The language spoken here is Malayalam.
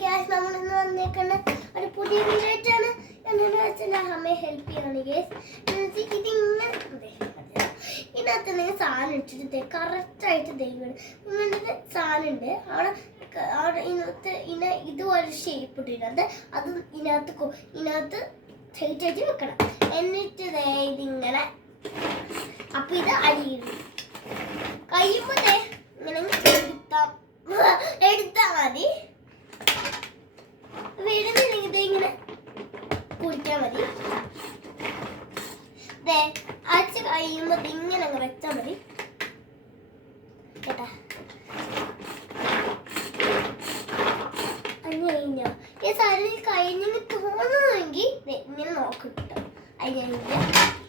ഗ്യാസ് നമ്മളിന്ന് വന്നേക്കുന്ന ഒരു പുതിയ വീഡിയോയിട്ടാണ്. എന്താണെന്ന് വെച്ചാൽ അമ്മയെ ഹെൽപ്പ് ചെയ്യണം ഗ്യാസ്. ഇതിങ്ങനെ ഇതിനകത്ത് നിങ്ങൾ സാധനം ഇട്ടിട്ട് കറക്റ്റായിട്ട് ദൈവം ഇങ്ങനത്തെ സാധനം ഉണ്ട്. അവിടെ ഇതിനകത്ത് ഇതുപോലെ ഷേപ്പ് ഇട്ടിരുന്നത് അത് ഇതിനകത്ത് സ്ട്രെയിറ്റ് ആയിട്ട് വെക്കണം. എന്നിട്ട് ഇതിങ്ങനെ അപ്പം ഇത് അരിയും കഴിയുമ്പോൾ ഇങ്ങനെ എടുത്താൽ മതി. വീടുന്നില്ലെങ്കിൽ ഇങ്ങനെ കുടിക്കാൻ മതി. അരച്ച് കഴിയുമ്പോൾ ഇങ്ങനെ അങ്ങ് വെച്ചാൽ മതി കേട്ടാ. അത് കഴിഞ്ഞോ ഈ സാധനം കഴിഞ്ഞെങ്കിൽ തോന്നുമെങ്കിൽ ഇങ്ങനെ നോക്കും കേട്ടോ. അത് കഴിഞ്ഞിട്ട്